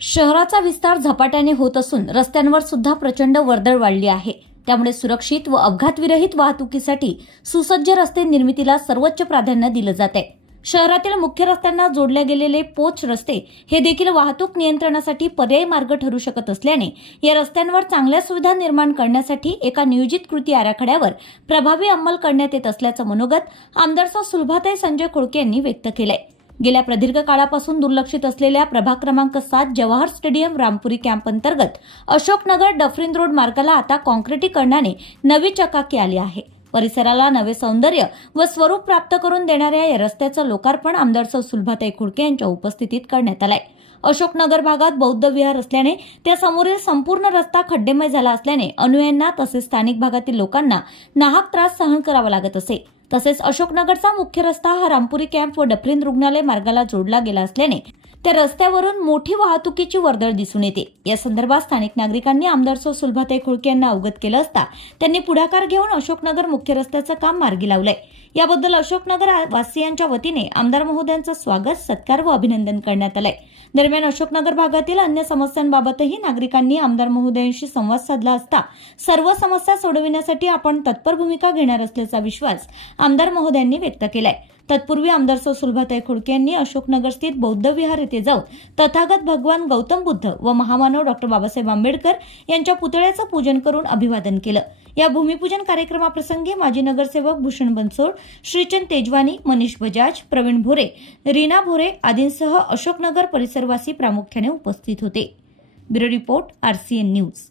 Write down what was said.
शहराचा विस्तार झपाट्याने होत असून रस्त्यांवर सुद्धा प्रचंड वर्दळ वाढली आहे। त्यामुळे सुरक्षित व अपघातविरहित वाहतुकीसाठी सुसज्ज रस्ते निर्मितीला सर्वोच्च प्राधान्य दिले जाते। शहरातील मुख्य रस्त्यांना जोडले गेलेले पोच रस्ते हे देखील वाहतूक नियंत्रणासाठी पर्यायी मार्ग ठरू शकत असल्याने या रस्त्यांवर चांगल्या सुविधा निर्माण करण्यासाठी एका नियोजित कृती आराखड्यावर प्रभावी अंमल करण्यात येत असल्याचं मनोगत आमदार सुलभाताई संजय खोडके यांनी व्यक्त केलंय। गेल्या प्रदीर्घ काळापासून दुर्लक्षित असलेल्या प्रभाग क्रमांक 7 जवाहर स्टेडियम रामपुरी कॅम्प अंतर्गत अशोकनगर डफरीन रोड मार्गाला आता काँक्रिटीकरणाने नवी चकाकी आली आहे। परिसराला नवे सौंदर्य व स्वरूप प्राप्त करून देणाऱ्या या रस्त्याचं लोकार्पण आमदार सुलभाताई खोडके यांच्या उपस्थितीत करण्यात आलंय। अशोकनगर भागात बौद्ध विहार असल्याने त्या समोरील संपूर्ण रस्ता खड्डेमय झाला असल्याने अनुयायांना तसेच स्थानिक भागातील लोकांना नाहक त्रास सहन करावा लागत असे। तसेच अशोकनगरचा मुख्य रस्ता हा रामपुरी कॅम्प व डफरीन रुग्णालय मार्गाला जोडला गेला असल्याने त्या रस्त्यावरून मोठी वाहतुकीची वर्दळ दिसून येते। या संदर्भात स्थानिक नागरिकांनी आमदार सुलभाताई खोडके यांना अवगत केलं असता त्यांनी पुढाकार घेऊन अशोकनगर मुख्य रस्त्याचं काम मार्गी लावलंय। याबद्दल अशोकनगर वासियांच्या वतीने आमदार महोदयांचं स्वागत, सत्कार व अभिनंदन करण्यात आलंय। दरम्यान अशोकनगर भागातील अन्य समस्यांबाबतही नागरिकांनी आमदार महोदयांशी संवाद साधला असता सर्व समस्या सोडविण्यासाठी आपण तत्पर भूमिका घेणार असल्याचा विश्वास आमदार महोदयांनी व्यक्त केलाय। तत्पूर्वी आमदार सुलभाताई खोडके यांनी अशोकनगर स्थित बौद्ध विहार येथे जाऊन तथागत भगवान गौतम बुद्ध व महामानव डॉ बाबासाहेब आंबेडकर यांच्या पुतळ्याचं पूजन करून अभिवादन केलं। या भूमिपूजन कार्यक्रमाप्रसंगी माजी नगरसेवक भूषण बनसोड, श्रीचंद तेजवानी, मनीष बजाज, प्रवीण भोरे, रीना भोरे आदींसह अशोकनगर परिसरवासी प्रामुख्याने उपस्थित होते। Bureau report, RCN news.